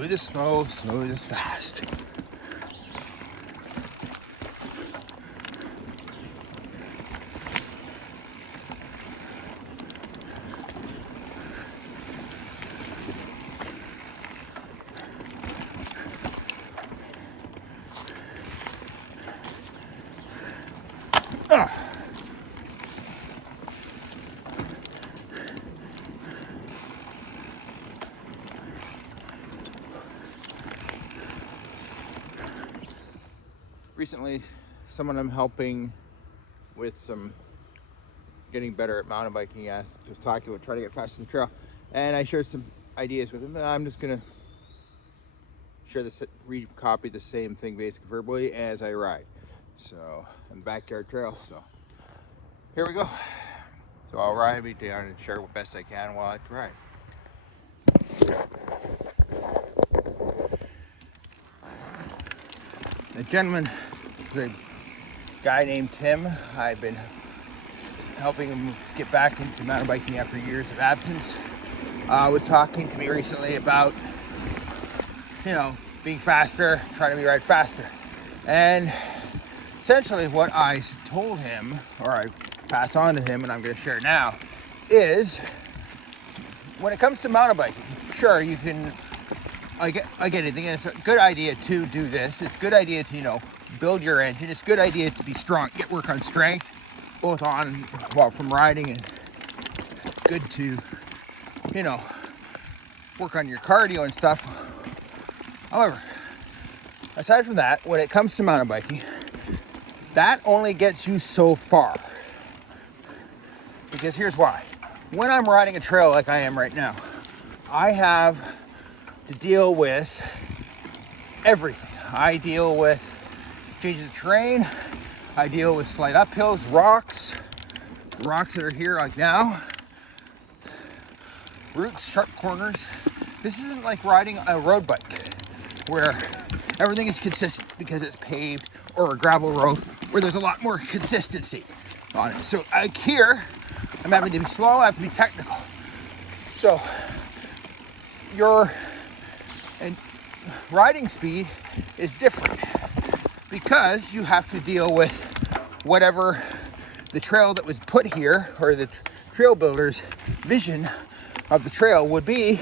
Smooth is slow, smooth is fast. Recently, someone I'm helping with some getting better at mountain biking asked, just talking about trying to get faster in the trail, and I shared some ideas with him. I'm just gonna share this, recopy the same thing basically verbally as I ride. So, on the backyard trail. So, here we go. So I'll ride me down and share what best I can while I ride. The gentleman, the guy named Tim, I've been helping him get back into mountain biking after years of absence. Was talking to me recently about, being faster, trying to be ride faster. And essentially what I told him, or I passed on to him, and I'm going to share now, is when it comes to mountain biking, sure, you can, like anything, it's a good idea to do this. It's a good idea to, build your engine. It's a good idea to be strong, work on strength, both from riding, and good to, work on your cardio and stuff. However, aside from that, when it comes to mountain biking, that only gets you so far. Because here's why. When I'm riding a trail like I am right now, I have to deal with everything. I deal with changes of terrain. I deal with slight uphills, rocks that are here like now, roots, sharp corners. This isn't like riding a road bike where everything is consistent because it's paved, or a gravel road where there's a lot more consistency on it. So here, I'm having to be slow, I have to be technical. So your riding speed is different because you have to deal with whatever the trail that was put here, or the trail builder's vision of the trail would be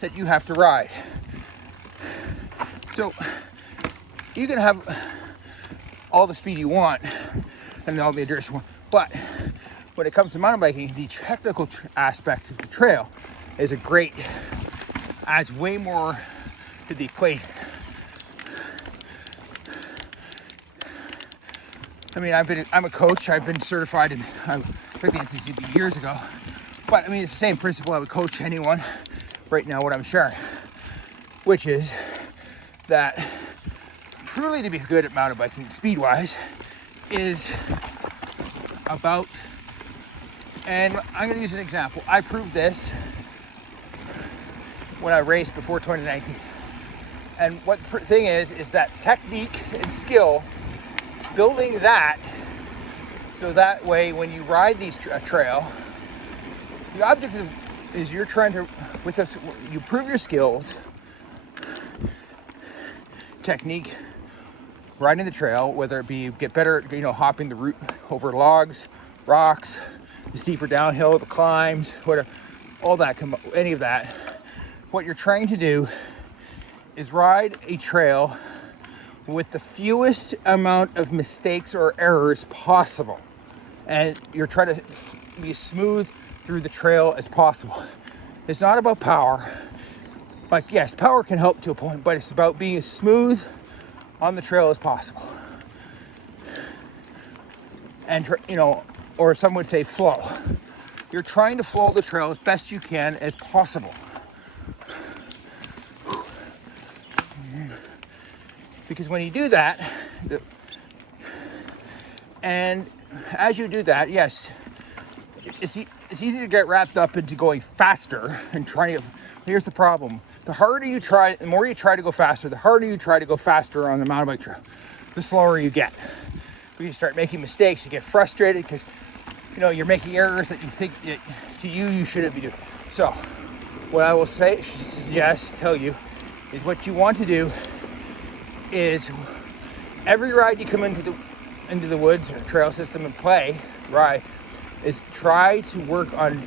that you have to ride. So you can have all the speed you want and all the endurance you want, but when it comes to mountain biking, the technical aspect of the trail is adds way more to the equation. I mean, I'm a coach. I've been certified I took the NCCB years ago, but I mean, it's the same principle. I would coach anyone right now what I'm sharing, which is that truly to be good at mountain biking speed-wise is about, and I'm going to use an example. I proved this when I raced before 2019. And what the thing is that technique and skill, building that, so that way when you ride these trail, the objective is you're trying to, with this, you prove your skills, technique, riding the trail, whether it be get better at, hopping the route over logs, rocks, the steeper downhill, the climbs, whatever, all that, any of that. What you're trying to do is ride a trail with the fewest amount of mistakes or errors possible. And you're trying to be as smooth through the trail as possible. It's not about power. Like, yes, power can help to a point, but it's about being as smooth on the trail as possible. And, or some would say flow. You're trying to flow the trail as best you can as possible. Because when you do that, and as you do that, yes, it's easy to get wrapped up into going faster and trying to, here's the problem. The more you try to go faster, the harder you try to go faster on the mountain bike trail, the slower you get. When you start making mistakes, you get frustrated because, you're making errors that you think that to you shouldn't be doing. So what I will tell you is what you want to do is every ride you come into the woods or trail system and ride, is try to work on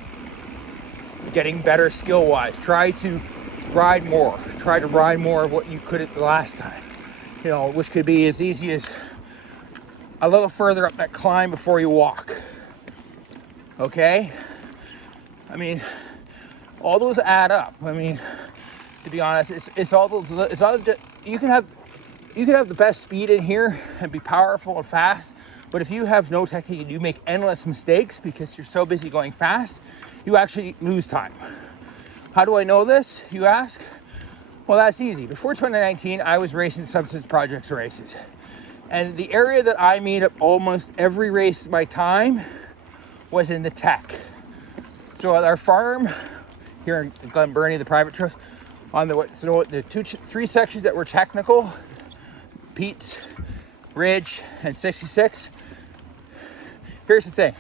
getting better skill-wise. Try to ride more. Try to ride more of what you could at the last time. You know, which could be as easy as a little further up that climb before you walk. Okay? I mean, all those add up. I mean, to be honest, it's all those. You can have the best speed in here and be powerful and fast, but if you have no technique and you make endless mistakes because you're so busy going fast, you actually lose time. How do I know this, you ask? Well, that's easy. Before 2019, I was racing Substance Projects races. And the area that I made up almost every race of my time was in the tech. So at our farm here in Glen Burnie, the private trust, on the three sections that were technical, Pete's, Ridge, and 66. Here's the thing.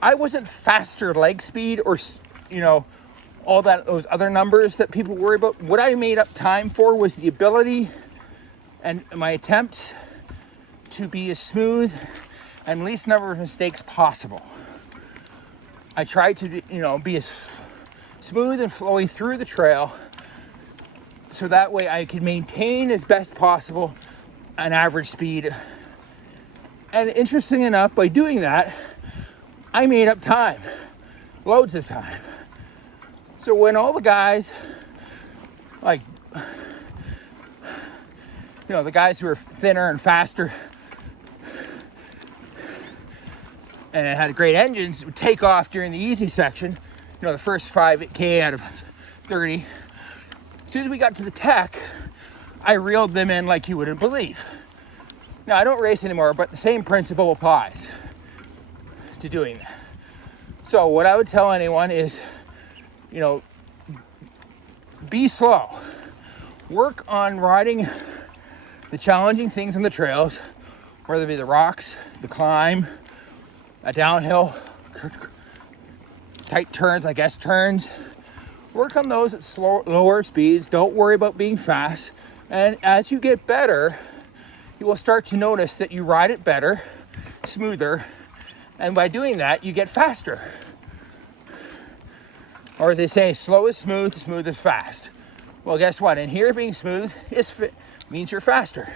I wasn't faster leg speed or, you know, all those other numbers that people worry about. What I made up time for was the ability and my attempt to be as smooth and least number of mistakes possible. I tried to, you know, be as smooth and flowy through the trail so that way I could maintain as best possible an average speed. And interesting enough, by doing that, I made up time, loads of time. So when all the guys, like, you know, the guys who are thinner and faster and had great engines would take off during the easy section, you know, the first 5K out of 30. As soon as we got to the tech, I reeled them in like you wouldn't believe. Now, I don't race anymore, but the same principle applies to doing that. So what I would tell anyone is, you know, be slow. Work on riding the challenging things on the trails, whether it be the rocks, the climb, a downhill, tight turns, like S turns. Work on those at lower speeds. Don't worry about being fast. And as you get better, you will start to notice that you ride it better, smoother, and by doing that, you get faster. Or as they say, slow is smooth, smooth is fast. Well, guess what? In here, being smooth means you're faster.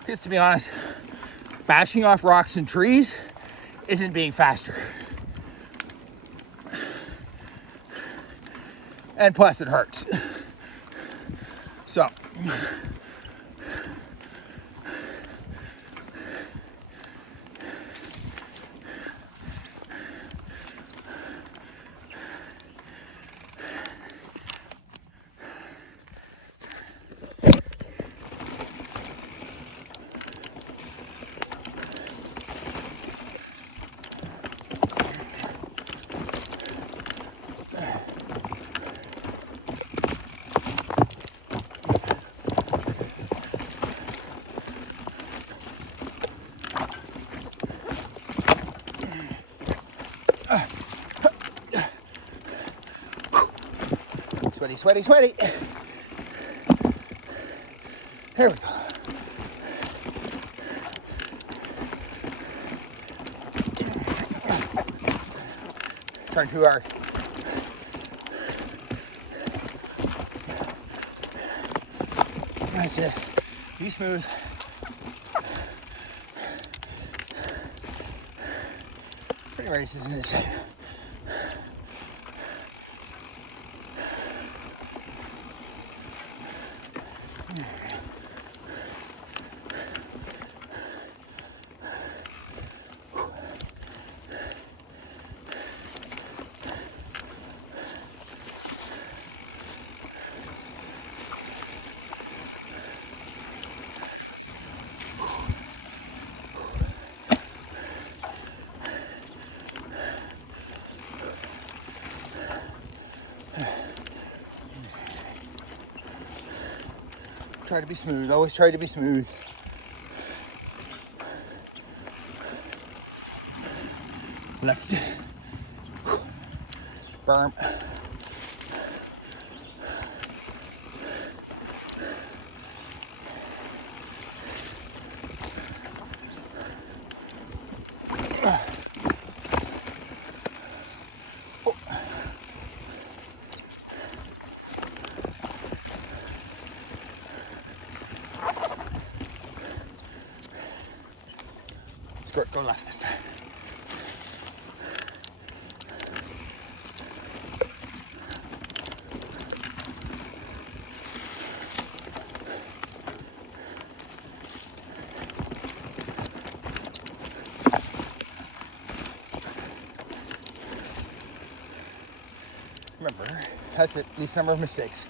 Because to be honest, bashing off rocks and trees isn't being faster. And plus, it hurts. So, sweaty, sweaty, sweaty. There we go. Turn too hard. That's it. Be smooth. Pretty races in this. Try to be smooth, always try to be smooth. Left. Berm. go left this time. Remember, that's it, least number of mistakes.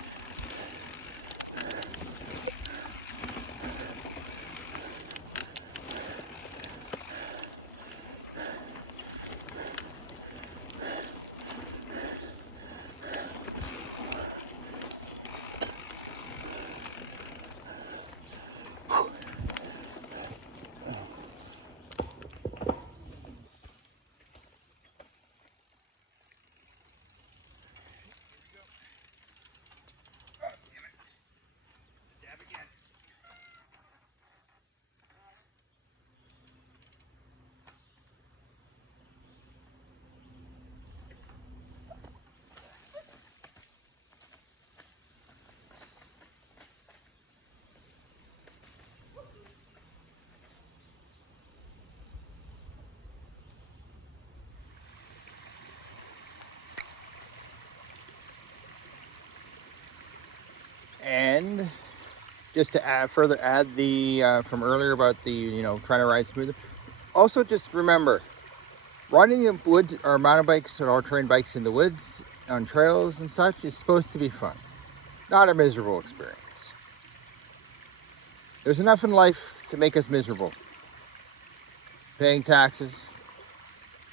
And just to further add the from earlier about the trying to ride smoother. Also, just remember, riding in woods or mountain bikes or all-terrain bikes in the woods on trails and such is supposed to be fun, not a miserable experience. There's enough in life to make us miserable. Paying taxes,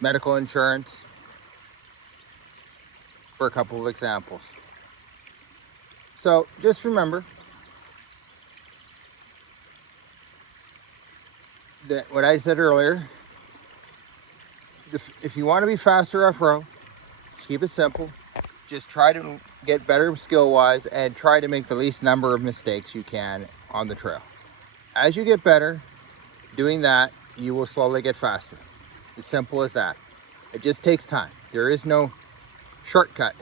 medical insurance, for a couple of examples. So just remember that what I said earlier, if you want to be faster off-road, just keep it simple. Just try to get better skill-wise and try to make the least number of mistakes you can on the trail. As you get better doing that, you will slowly get faster. As simple as that. It just takes time. There is no shortcut,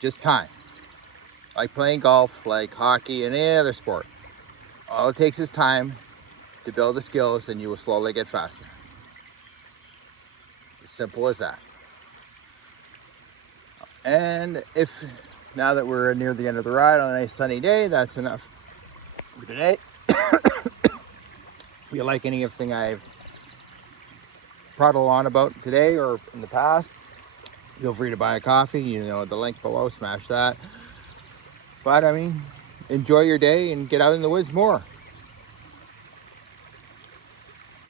just time. Like playing golf, like hockey, and any other sport. All it takes is time to build the skills, and you will slowly get faster. As simple as that. And if, now that we're near the end of the ride on a nice sunny day, that's enough for today. If you like anything I've prattled on about today or in the past, feel free to buy a coffee. You know the link below, smash that. But I mean, enjoy your day and get out in the woods more.